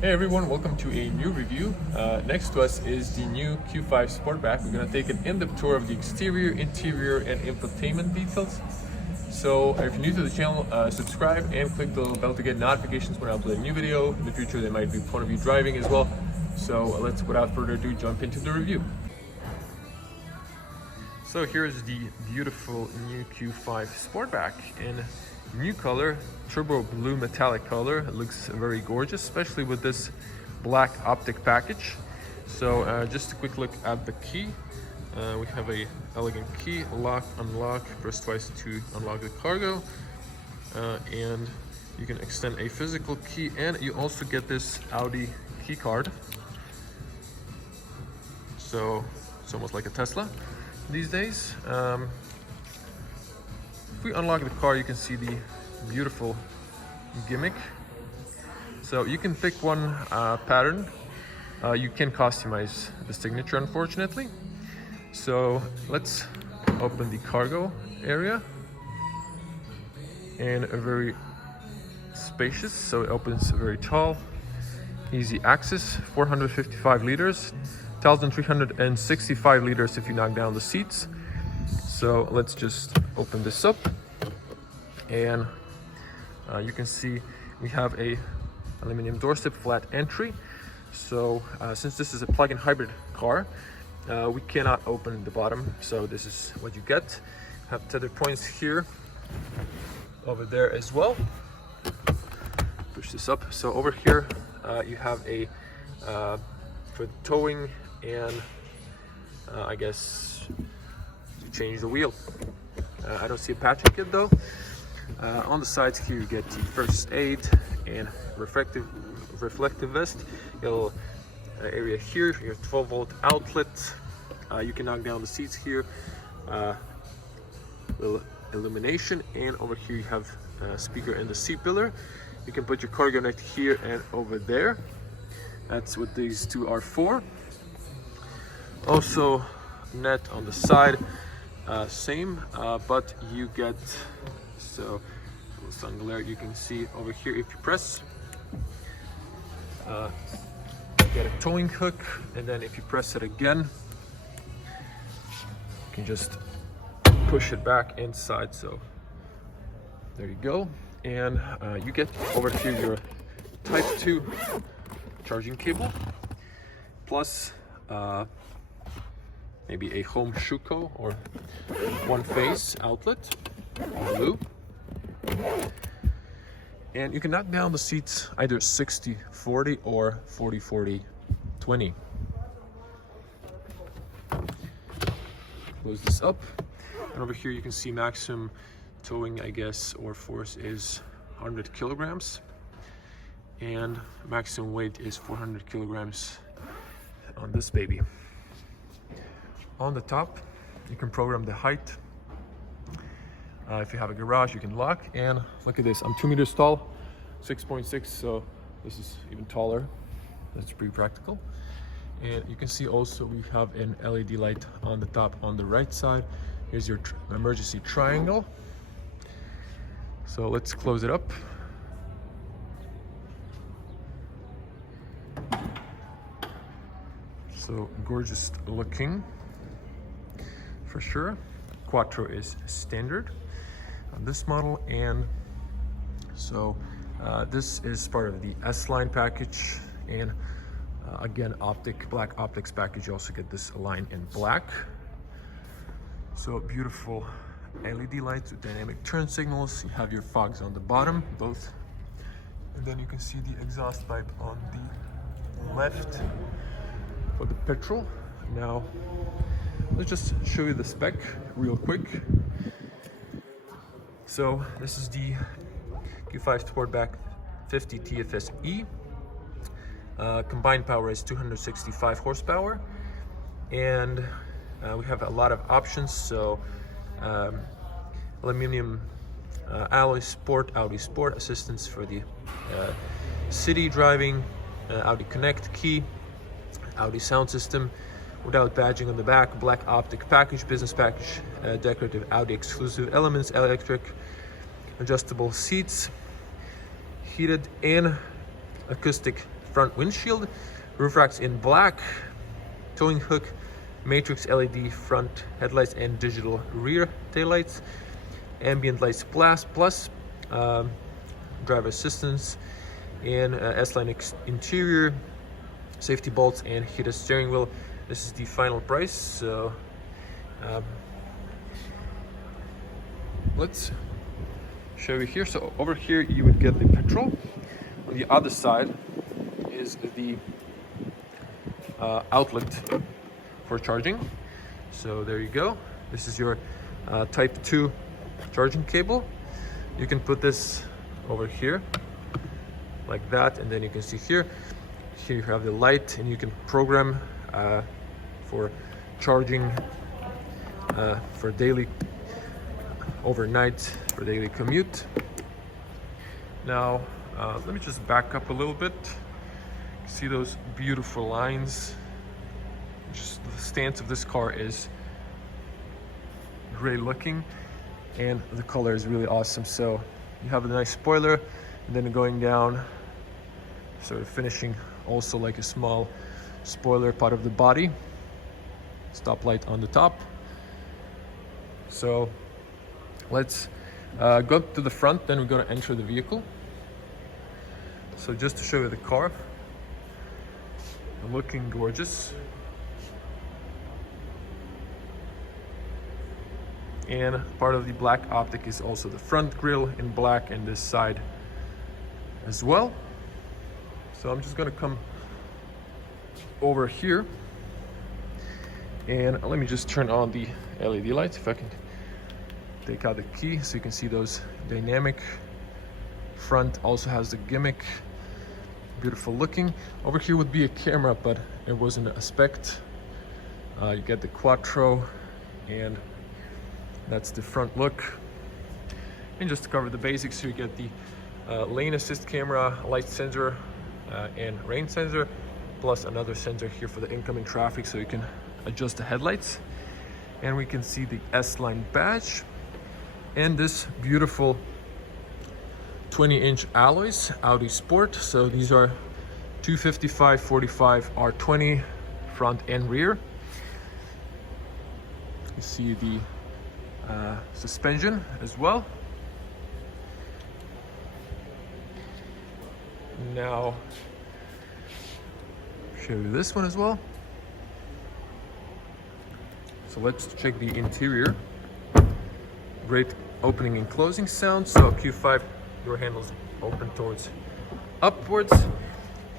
Hey everyone, welcome to a new review. Next to us is the new Q5 Sportback. We're going to take an in-depth tour of the exterior, interior, and infotainment details. So if you're new to the channel, subscribe and click the little bell to get notifications when I upload a new video. In the future there might be point of you driving as well. So let's, without further ado, jump into the review. So here's the beautiful new Q5 Sportback in new color, turbo blue metallic color. It looks very gorgeous, especially with this black optic package. So just a quick look at the key. We have a elegant key, lock, unlock, press twice to unlock the cargo, and you can extend a physical key, and you also get this Audi key card. So it's almost like a Tesla these days. If we unlock the car, you can see the beautiful gimmick. So you can pick one pattern. You can customize the signature, unfortunately. So let's open the cargo area, and a very spacious, so it opens very tall, easy access, 455 liters, 1,365 liters if you knock down the seats. So let's just open this up, and you can see we have a aluminum doorstep, flat entry. So since this is a plug-in hybrid car, we cannot open the bottom, so this is what you get. Have tether points here, over there as well. Push this up. So over here you have a for towing and I guess to change the wheel. I don't see a patching kit though. On the sides here you get the first aid and reflective vest. Little area here, your 12-volt outlet. You can knock down the seats here. Little illumination, and over here you have a speaker and the seat pillar. You can put your cargo net here and over there. That's what these two are for. Also net on the side, same, but you get, so sun glare, you can see over here if you press, you get a towing hook, and then if you press it again, you can just push it back inside. So there you go, and you get over here your Type 2 charging cable, plus maybe a home Shuko or one-phase outlet, blue. And you can knock down the seats either 60-40 or 40-40-20. Close this up, and over here you can see maximum towing, I guess, or force is 100 kilograms, and maximum weight is 400 kilograms on this baby. On the top you can program the height. If you have a garage, you can lock, and look at this, I'm 2 meters tall, 6.6, so this is even taller. That's pretty practical. And you can see also we have an LED light on the top on the right side. Here's your emergency triangle. So let's close it up. So gorgeous looking for sure. Quattro is standard on this model, and so this is part of the S-line package, and again black optics package. You also get this line in black. So beautiful LED lights with dynamic turn signals. You have your fogs on the bottom, both, and then you can see the exhaust pipe on the left for the Petrol. Now let's just show you the spec real quick. So this is the Q5 Sportback 50 TFSI-e. Combined power is 265 horsepower, and we have a lot of options. So aluminum alloy sport, Audi Sport assistance for the city driving, Audi Connect key, Audi sound system without badging on the back, black optic package, business package, decorative Audi exclusive elements, electric adjustable seats, heated and acoustic front windshield, roof racks in black, towing hook, matrix LED front headlights and digital rear taillights, ambient lights plus, driver assistance, and S-line interior, safety bolts, and heated steering wheel. This is the final price. So let's show you here. So over here you would get the Petrol. On the other side is the outlet for charging. So there you go. This is your type 2 charging cable. You can put this over here like that, and then you can see here you have the light, and you can program for charging for daily, overnight, for daily commute. Now let me just back up a little bit. See those beautiful lines? Just the stance of this car is great looking, and the color is really awesome. So you have a nice spoiler, and then going down, sort of finishing also like a small spoiler part of the body, stoplight on the top. So let's go to the front, then we're going to enter the vehicle. So just to show you the car, looking gorgeous. And part of the black optic is also the front grille in black, and this side as well. So I'm just gonna come over here, and let me just turn on the LED lights. If I can take out the key so you can see those dynamic. Front also has the gimmick, beautiful looking. Over here would be a camera, but it wasn't a spec. You get the Quattro, and that's the front look. And just to cover the basics, you get the lane assist camera, light sensor, and rain sensor, plus another sensor here for the incoming traffic, so you can adjust the headlights. And we can see the S-line badge, and this beautiful 20-inch alloys, Audi Sport. So these are 255/45 R20 front and rear. You see the suspension as well. Now show you this one as well. So let's check the interior. Great opening and closing sound. So Q5 door handles open towards upwards.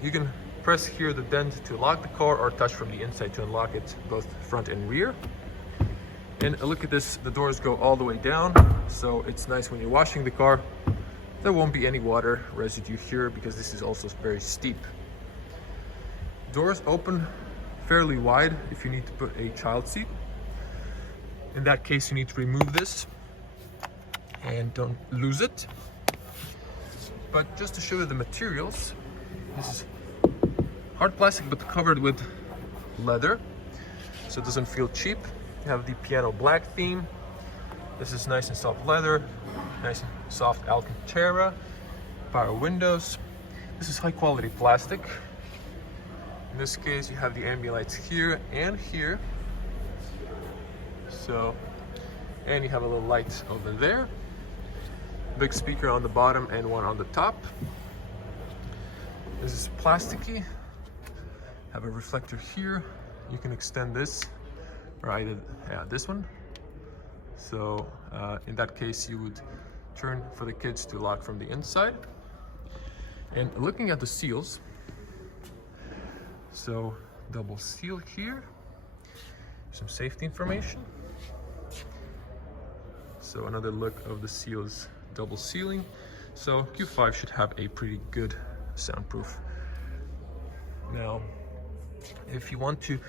You can press here the dent to lock the car, or touch from the inside to unlock it, both front and rear. And look at this, the doors go all the way down, so it's nice when you're washing the car. There won't be any water residue here because this is also very steep. Doors open fairly wide if you need to put a child seat. In that case, you need to remove this and don't lose it. But just to show you the materials, this is hard plastic but covered with leather, so it doesn't feel cheap. You have the piano black theme. This is nice and soft leather, nice and soft Alcantara, power windows. This is high quality plastic. In this case, you have the ambient lights here and here. So, and you have a little light over there. Big speaker on the bottom and one on the top. This is plasticky. Have a reflector here. You can extend this, or either this one. So in that case, you would turn for the kids to lock from the inside. And looking at the seals, so double seal here, some safety information. So another look of the seals, double sealing. So Q5 should have a pretty good soundproof. Now, if you want to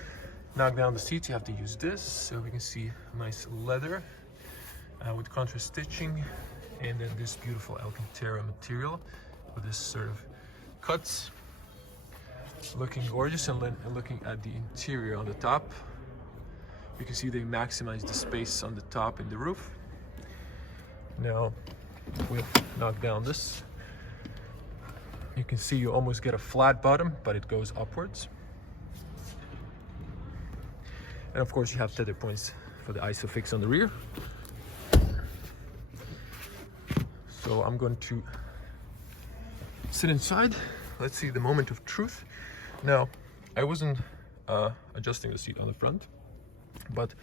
knock down the seats, you have to use this. So we can see nice leather with contrast stitching, and then this beautiful Alcantara material with this sort of cuts. Looking gorgeous. And then looking at the interior on the top, you can see they maximize the space on the top and the roof. Now we'll knock down this. You can see you almost get a flat bottom, but it goes upwards. And of course you have tether points for the ISOFIX on the rear. So I'm going to sit inside. Let's see the moment of truth. Now, I wasn't adjusting the seat on the front, but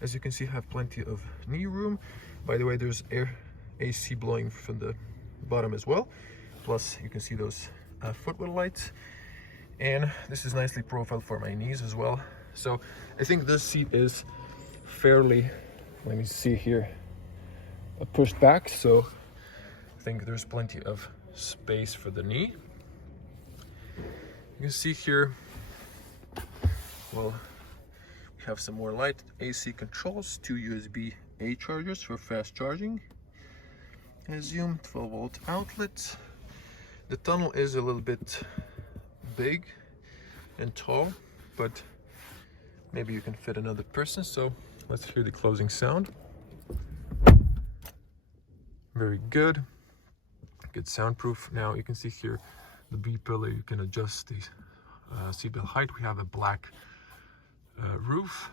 as you can see, I have plenty of knee room. By the way, there's AC blowing from the bottom as well. Plus, you can see those footwell lights. And this is nicely profiled for my knees as well. So I think this seat is fairly, let me see here, pushed back. So I think there's plenty of space for the knee. You can see here, well, we have some more light AC controls, 2 USB-A chargers for fast charging. I assume 12-volt outlets. The tunnel is a little bit big and tall, but maybe you can fit another person. So let's hear the closing sound. Very good. Good soundproof. Now you can see here the B pillar, you can adjust the seatbelt height. We have a black roof,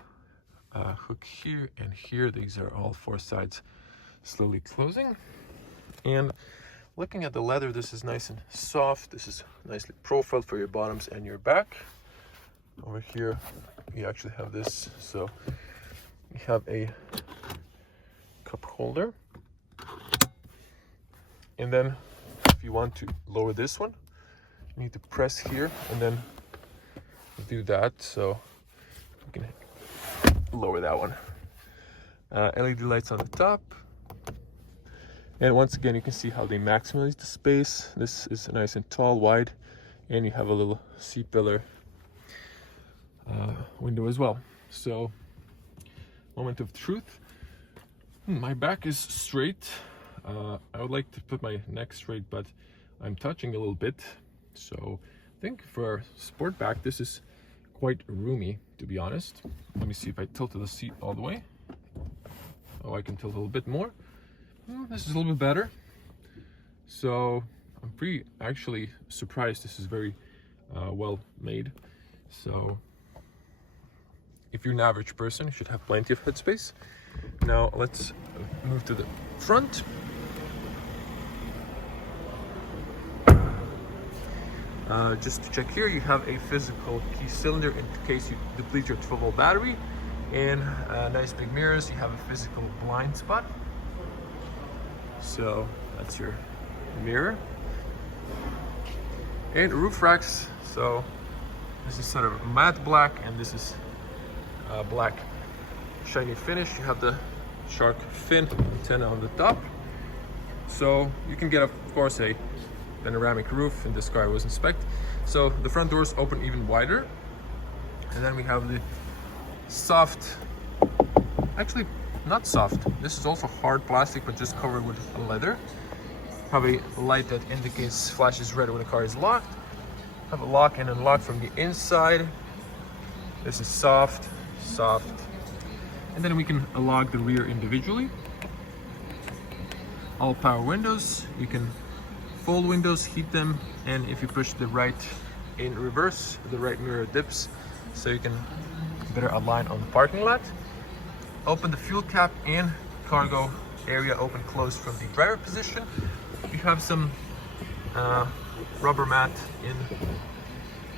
hook here and here. These are all 4 sides slowly closing. And looking at the leather, this is nice and soft. This is nicely profiled for your bottoms and your back. Over here you actually have this, so you have a cup holder. And then if you want to lower this one, you need to press here and then do that, so you can lower that one. LED lights on the top. And once again, you can see how they maximize the space. This is nice and tall, wide, and you have a little C-pillar window as well. So, moment of truth. My back is straight. I would like to put my neck straight, but I'm touching a little bit. So I think for a Sportback, this is quite roomy, to be honest. Let me see if I tilted the seat all the way. Oh, I can tilt a little bit more. This is a little bit better. So I'm pretty actually surprised. This is very well made. So if you're an average person, you should have plenty of headspace. Now let's move to the front. Just to check here, you have a physical key cylinder in case you deplete your 12-volt battery, and nice big mirrors. You have a physical blind spot, so that's your mirror. And roof racks, so this is sort of matte black, and this is black shiny finish. You have the shark fin antenna on the top, so you can get, of course, a panoramic roof. In this car I was inspected. So the front doors open even wider, and then we have the soft, actually not soft, this is also hard plastic but just covered with leather. Have a light that indicates, flashes red when the car is locked. Have a lock and unlock from the inside. This is soft, and then we can unlock the rear individually. All power windows, you can fold windows, heat them, and if you push the right in reverse, the right mirror dips, so you can better align on the parking lot. Open the fuel cap and cargo area, open close from the driver position. You have some rubber mat in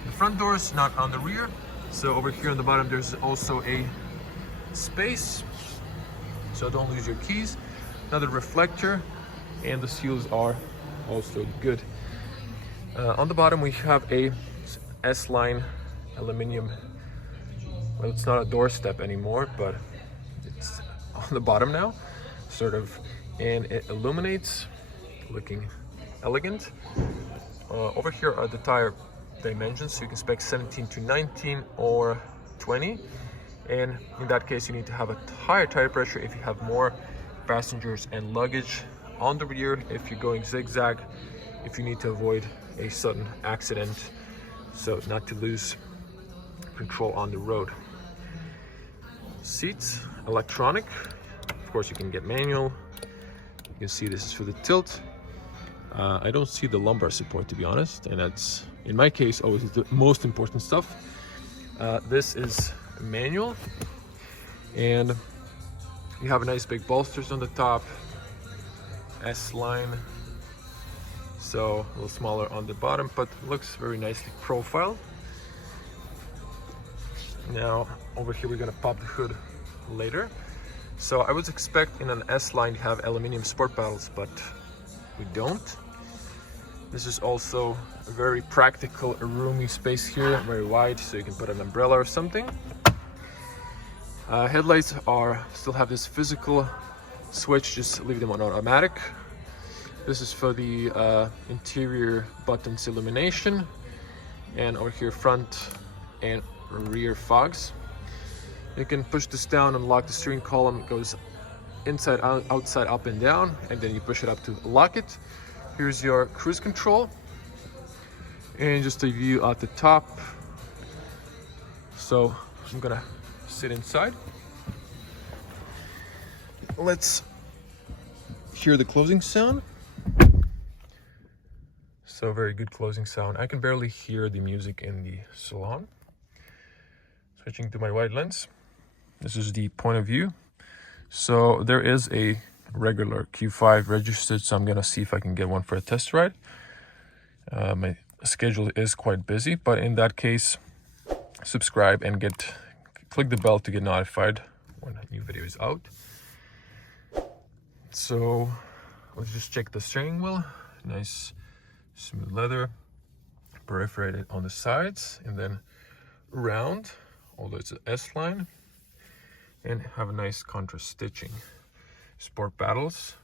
the front doors, not on the rear. So over here on the bottom there's also a space, so don't lose your keys. Another reflector, and the seals are also good. On the bottom we have a S-line aluminum, well, it's not a doorstep anymore, but it's on the bottom now, sort of, and it illuminates, looking elegant. Over here are the tire dimensions, so you can spec 17 to 19 or 20, and in that case you need to have a higher tire pressure if you have more passengers and luggage on the rear, if you're going zigzag, if you need to avoid a sudden accident, so not to lose control on the road. Seats, electronic. Of course you can get manual. You can see this is for the tilt. I don't see the lumbar support, to be honest, and that's, in my case, always the most important stuff. This is manual, and you have nice big bolsters on the top, S-line, so a little smaller on the bottom, but looks very nicely profiled. Now over here we're gonna pop the hood later. So I would expect in an S-line to have aluminum sport paddles, but we don't. This is also a very practical, roomy space here, very wide, so you can put an umbrella or something. Headlights still have this physical switch, just leave them on automatic. This is for the interior buttons illumination, and over here front and rear fogs. You can push this down and lock the steering column. It goes inside, out, outside, up and down, and then you push it up to lock it. Here's your cruise control, and just a view at the top. So I'm gonna sit inside. Let's hear the closing sound. So very good closing sound. I can barely hear the music in the salon. Switching to my wide lens. This is the point of view. So there is a regular Q5 registered, so I'm gonna see if I can get one for a test ride. My schedule is quite busy, but in that case, subscribe and click the bell to get notified when a new video is out. So let's just check the steering wheel. Nice smooth leather, perforated on the sides, and then round, although it's an S-line, and have a nice contrast stitching. Sport paddles,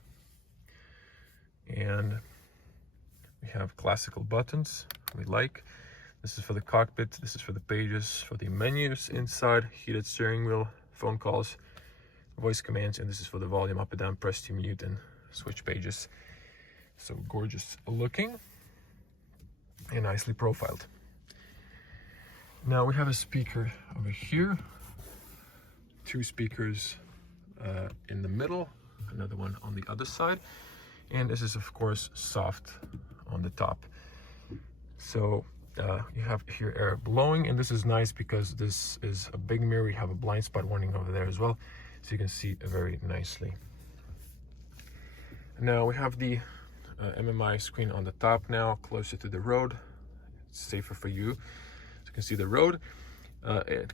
and we have classical buttons we like. This is for the cockpit, this is for the pages, for the menus inside, heated steering wheel, phone calls, voice commands, and this is for the volume up and down, press to mute and switch pages. So gorgeous looking and nicely profiled. Now we have a speaker over here, 2 speakers in the middle, another one on the other side, and this is of course soft on the top. So you have here air blowing, and this is nice because this is a big mirror. You have a blind spot warning over there as well, so you can see very nicely. Now we have the MMI screen on the top now, closer to the road. It's safer for you, so you can see the road.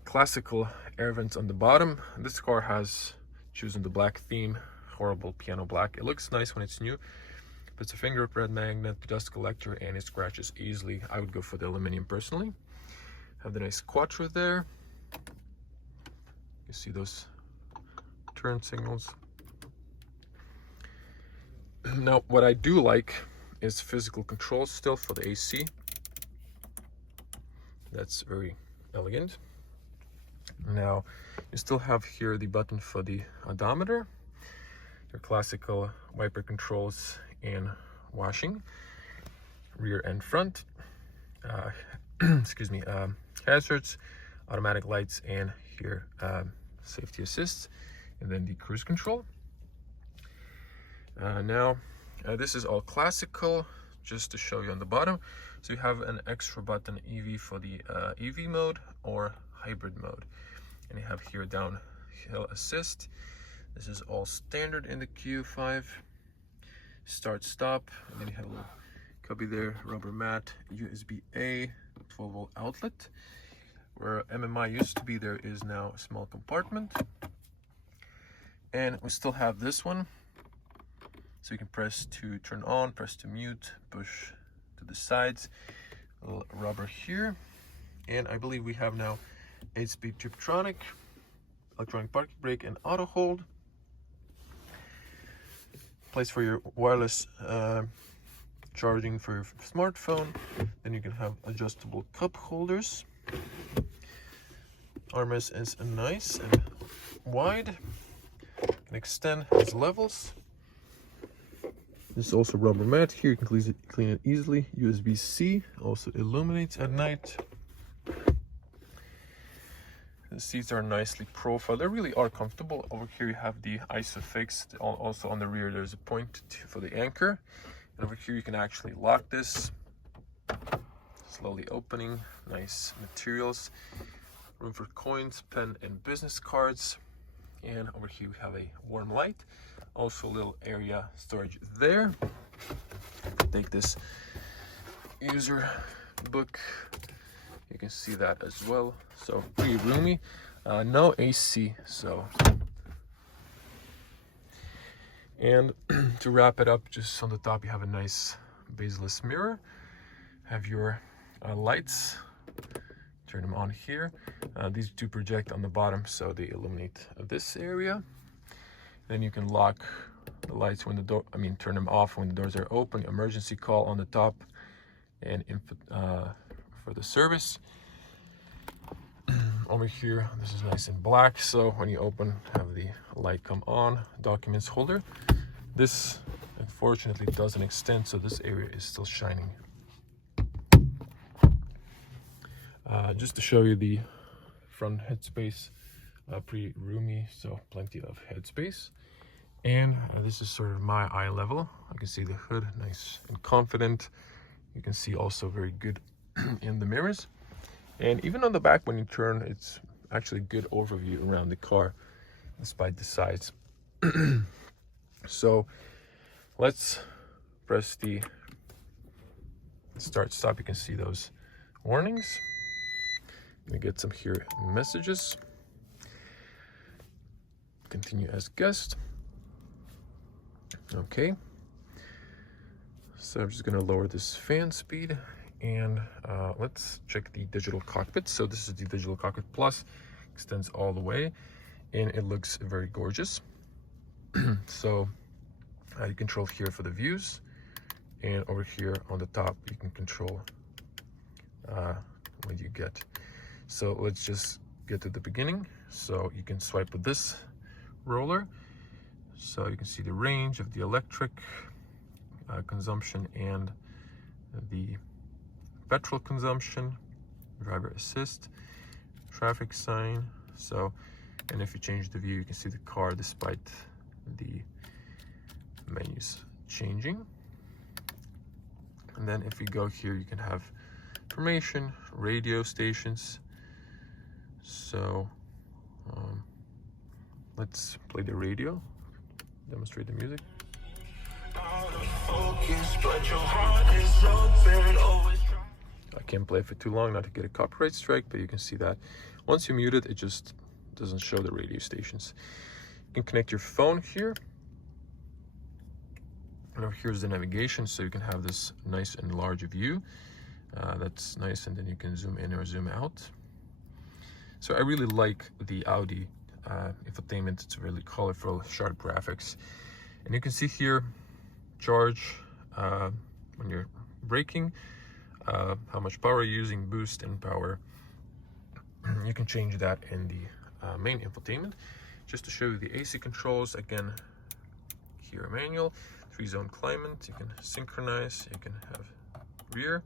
Classical air vents on the bottom. This car has chosen the black theme, horrible piano black. It looks nice when it's new, but it's a fingerprint magnet, dust collector, and it scratches easily. I would go for the aluminum personally. Have the nice Quattro there. You see those turn signals. Now what I do like is physical controls still for the AC. That's very elegant. Now you still have here the button for the odometer, your classical wiper controls and washing, rear and front, excuse me, hazards, automatic lights, and here safety assist, and then the cruise control. Now this is all classical, just to show you on the bottom. So you have an extra button EV for the EV mode or hybrid mode, and you have here downhill assist. This is all standard in the Q5. Start stop, and then you have a little cubby there, rubber mat, USB-A, 12-volt outlet. Where MMI used to be, there is now a small compartment, and we still have this one, so you can press to turn on, press to mute, push to the sides, a little rubber here, and I believe we have now 8-speed S-tronic, electronic parking brake, and auto hold. Place for your wireless charging for your smartphone. Then you can have adjustable cup holders. Armrest is nice and wide. Can extend as levels. This is also rubber mat. Here you can clean it easily. USB-C also illuminates at night. The seats are nicely profiled. They really are comfortable. Over here you have the ISOFIX. Also on the rear there's a point for the anchor, And over here you can actually lock this, slowly opening, nice materials, room for coins, pen and business cards. And over here we have a warm light, also a little area storage there. Take this user book, you can see that as well. So pretty roomy, no AC. So, and to wrap it up, just on the top you have a nice bezel-less mirror, have your lights, turn them on here. These do project on the bottom, so they illuminate this area. Then you can lock the lights when the door, turn them off when the doors are open. Emergency call on the top, and for the service. Over here, this is nice and black, so when you open, have the light come on. Documents holder. This unfortunately doesn't extend, so this area is still shining. Just to show you the front headspace, pretty roomy, so plenty of headspace. And this is sort of my eye level. I can see the hood, nice and confident. You can see also very good in the mirrors. And even on the back, when you turn, it's actually a good overview around the car, despite the size. So let's press the start stop. You can see those warnings. We get some here messages. Continue as guest. Okay. So I'm just going to lower this fan speed, and let's check the digital cockpit. So this is the digital cockpit plus, extends all the way, and it looks very gorgeous. So you control here for the views, and over here on the top you can control what you get. So let's just get to the beginning. So you can swipe with this roller, so you can see the range of the electric consumption and the petrol consumption, driver assist, traffic sign. So, and if you change the view, you can see the car despite the menus changing. And then if you go here, you can have information, radio stations. So let's play the radio, demonstrate the music. I can't play for too long not to get a copyright strike, but you can see that once you mute it, it just doesn't show the radio stations. You can connect your phone here. And over here's the navigation, so you can have this nice and large view. That's nice, and then you can zoom in or zoom out. So I really like the Audi infotainment. It's really colorful, sharp graphics. And you can see here, charge when you're braking, how much power you're using, boost and power. You can change that in the main infotainment. Just to show you the AC controls, again, here manual, 3-zone climate, you can synchronize, you can have rear,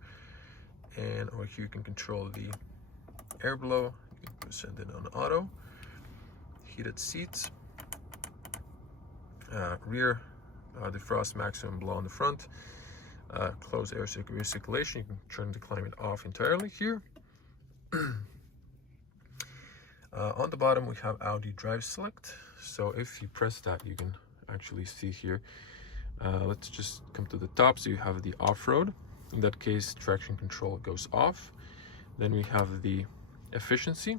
and over here you can control the air blow, you can send it on auto, heated seats, rear defrost maximum blow on the front, close air circulation, you can turn the climate off entirely here. On the bottom we have Audi Drive Select, so if you press that you can actually see here. Let's just come to the top, so you have the off-road. In that case, traction control goes off. Then we have the efficiency,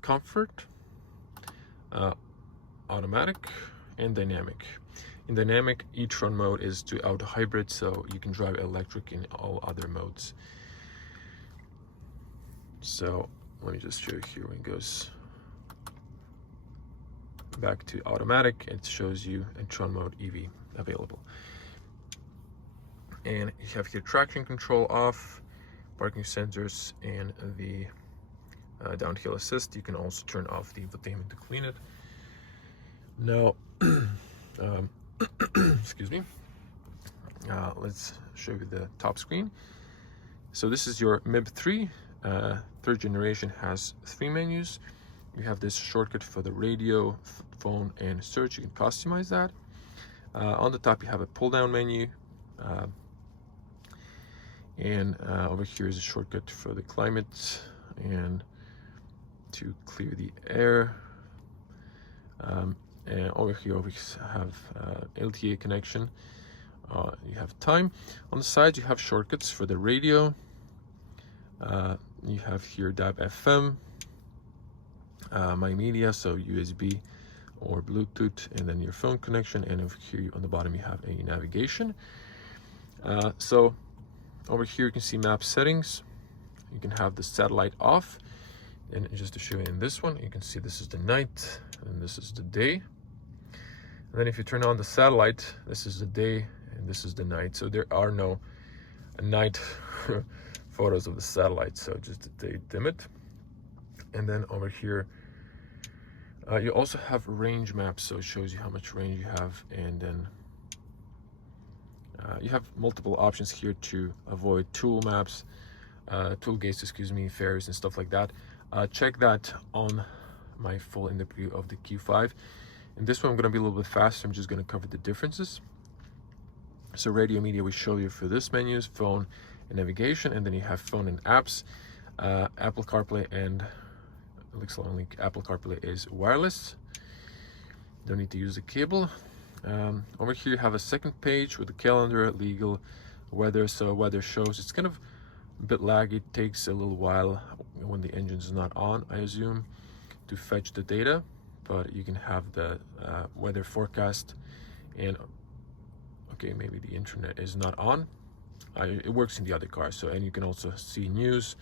comfort, automatic, and dynamic. In dynamic, e-tron mode is to auto hybrid, so you can drive electric in all other modes. So let me just show you here when it goes back to automatic, it shows you e-tron mode EV available. And you have here traction control off, parking sensors, and the downhill assist. You can also turn off the infotainment to clean it. Now, excuse me, let's show you the top screen. So this is your MIB 3, third generation, has 3 menus. You have this shortcut for the radio, phone, and search. You can customize that. On the top you have a pull down menu, And over here is a shortcut for the climate and to clear the air. And over here we have LTA connection. You have time. On the sides you have shortcuts for the radio. You have here DAB FM, My Media, so USB or Bluetooth, and then your phone connection. And over here on the bottom you have a navigation. So over here you can see map settings. You can have the satellite off, and just to show you in this one, you can see this is the night and this is the day. And then if you turn on the satellite, this is the day and this is the night. So there are no night photos of the satellite, so just the day dim it. And then over here you also have range maps, so it shows you how much range you have. And then you have multiple options here to avoid tool maps, tool gates, excuse me, fares and stuff like that. Check that on my full in-depth review of the Q5. In this one I'm going to be a little bit faster. I'm just going to cover the differences. So radio media we show you for this menus, phone and navigation, and then you have phone and apps, Apple CarPlay, and it looks like Apple CarPlay is wireless. Don't need to use a cable. Over here you have a second page with the calendar, legal, weather. So weather shows, it's kind of a bit laggy. It takes a little while when the engine is not on, I assume, to fetch the data, but you can have the weather forecast. And okay, maybe the internet is not on. It works in the other car. So, and you can also see news,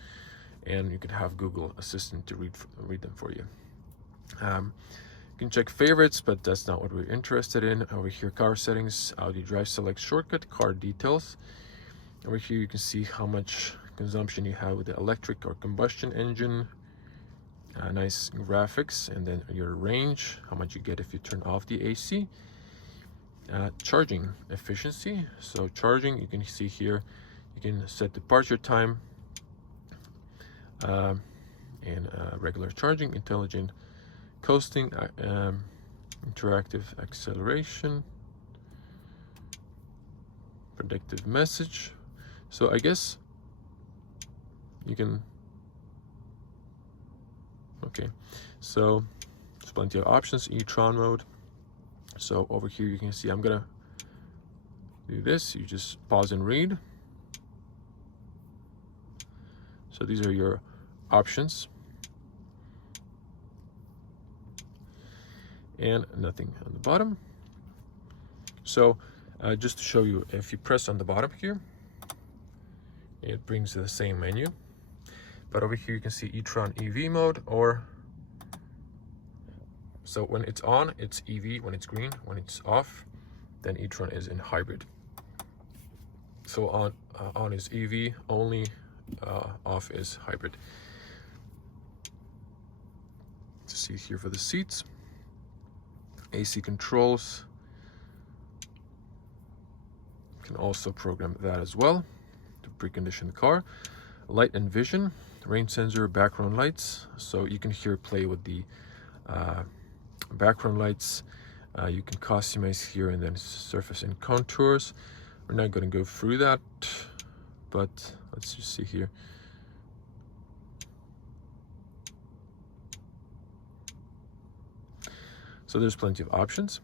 and you can have Google Assistant to read them for you. You can check favorites, but that's not what we're interested in. Over here, car settings, Audi drive select shortcut, car details. Over here you can see how much consumption you have with the electric or combustion engine. Nice graphics, and then your range, how much you get if you turn off the AC. Charging efficiency, so charging, you can see here, you can set departure time, and regular charging, intelligent coasting, interactive acceleration, predictive message. So I guess you can, okay, so there's plenty of options. e-tron mode. So over here you can see, I'm gonna do this, you just pause and read. So these are your options. And nothing on the bottom. So just to show you, if you press on the bottom here, it brings the same menu. But over here you can see e-tron EV mode, or so when it's on, it's EV, when it's green. When it's off, then e-tron is in hybrid. So on is EV only, off is hybrid. To see here for the seats, AC controls, you can also program that as well to precondition the car. Light and vision, rain sensor, background lights, so you can here play with the background lights. You can customize here, and then surface and contours. We're not going to go through that, but let's just see here. So there's plenty of options.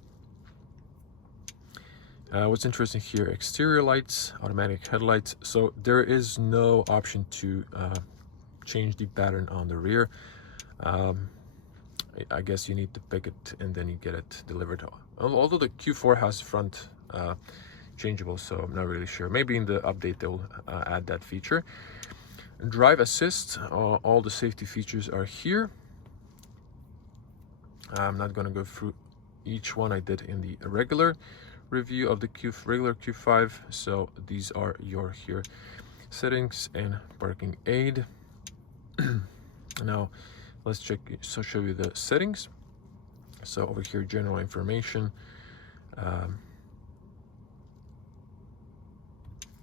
What's interesting here, exterior lights, automatic headlights. So there is no option to change the pattern on the rear. I guess you need to pick it and then you get it delivered. Although the Q4 has front changeable, so I'm not really sure. Maybe in the update they'll add that feature. Drive assist, all the safety features are here. I'm not going to go through each one. I did in the regular review of the regular Q5. So these are your here settings and parking aid. Now let's check, so show you the settings. So over here, general information,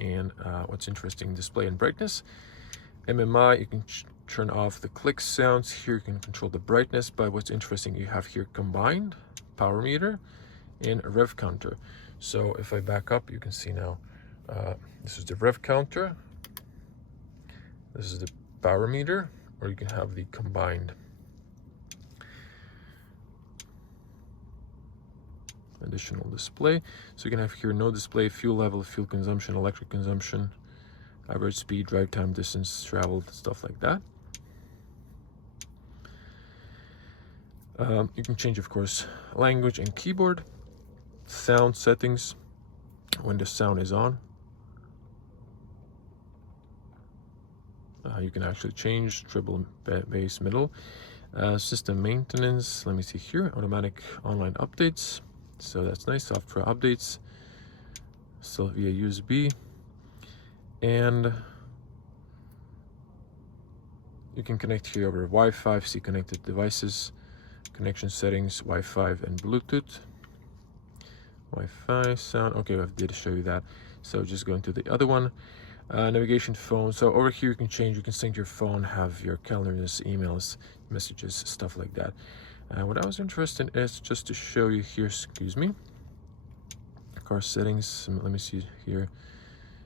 and what's interesting, display and brightness. MMI, you can turn off the click sounds. Here you can control the brightness, but what's interesting, you have here combined, power meter, and rev counter. So if I back up, you can see now This is the rev counter. This is the power meter, or you can have the combined. Additional display. So you can have here no display, fuel level, fuel consumption, electric consumption, average speed, drive time, distance traveled, stuff like that. You can change, of course, language and keyboard, sound settings when the sound is on. You can actually change treble, bass, middle. System maintenance, let me see here, automatic online updates. So that's nice, software updates, still via USB. And you can connect here over Wi-Fi, see connected devices, connection settings, Wi-Fi and Bluetooth. Wi-Fi, sound, okay, I did show you that. So just going to the other one. Navigation, phone. So over here you can change, you can sync your phone, have your calendars, emails, messages, stuff like that. What I was interested in is just to show you here, excuse me, car settings. Let me see here,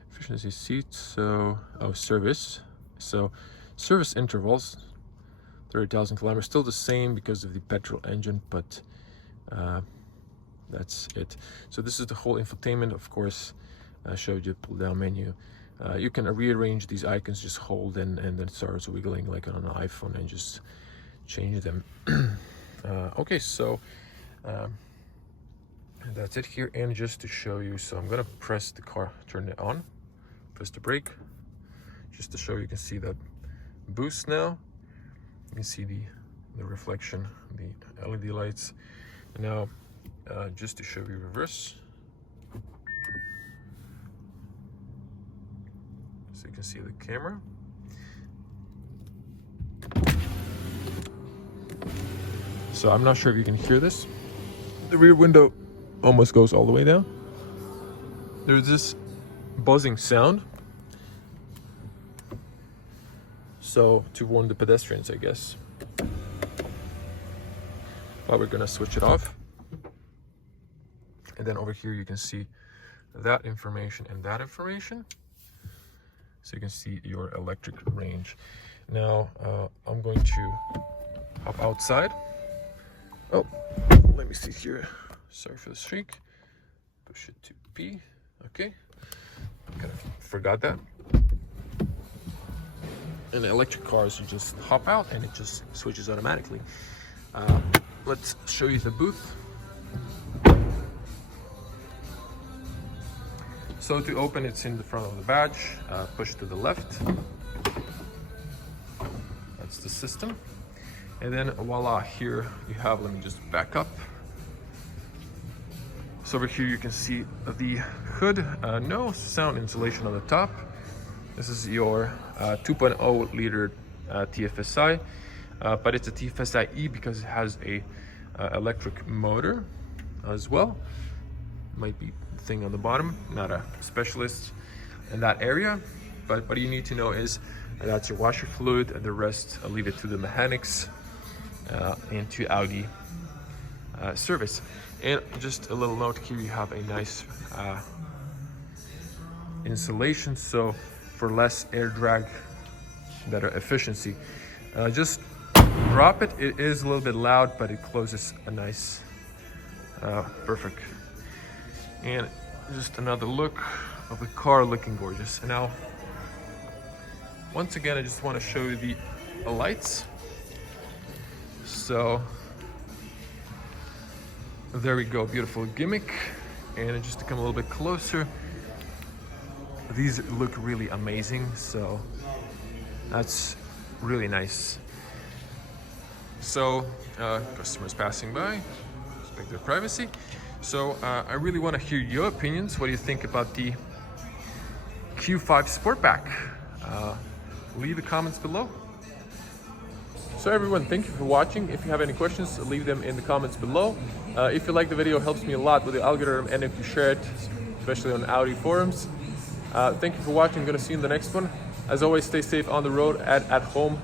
efficiency, seats. So, oh, service. So service intervals, 30,000 kilometers, still the same because of the petrol engine, but that's it. So this is the whole infotainment. Of course, I showed you the pull down menu. You can rearrange these icons, just hold and then it starts wiggling like on an iPhone, and just change them. Okay, so that's it here. And just to show you, so I'm gonna press the car, turn it on, press the brake, just to show you can see that boost now. You can see the reflection, the LED lights. Now, just to show you reverse. So you can see the camera. So I'm not sure if you can hear this. The rear window almost goes all the way down. There's this buzzing sound. So to warn the pedestrians, I guess. But we're gonna switch it off. And then over here you can see that information and that information. So you can see your electric range. Now I'm going to hop outside. Oh, let me see here. Sorry for the streak. Push it to P. Okay. Kind of forgot that. In the electric cars, you just hop out and it just switches automatically. Let's show you the booth. So to open, it's in the front of the badge. Push to the left. That's the system. And then voila, here you have, let me just back up. So over here you can see the hood, no sound insulation on the top. This is your 2.0 liter TFSI, but it's a TFSI-e because it has a electric motor as well. Might be the thing on the bottom, not a specialist in that area, but what you need to know is that's your washer fluid, and the rest I'll leave it to the mechanics and to Audi service. And just a little note here, you have a nice insulation, so for less air drag, better efficiency. Just drop it. It is a little bit loud, but it closes a nice, perfect. And just another look of the car, looking gorgeous. Now, once again, I just want to show you the lights. So there we go, beautiful gimmick. And just to come a little bit closer, these look really amazing, so that's really nice. So customers passing by, respect their privacy. So I really want to hear your opinions. What do you think about the Q5 Sportback? Leave the comments below. So everyone, thank you for watching. If you have any questions, leave them in the comments below. If you like the video, it helps me a lot with the algorithm, and if you share it, especially on Audi forums. Thank you for watching. I'm going to see you in the next one. As always, stay safe on the road, at home,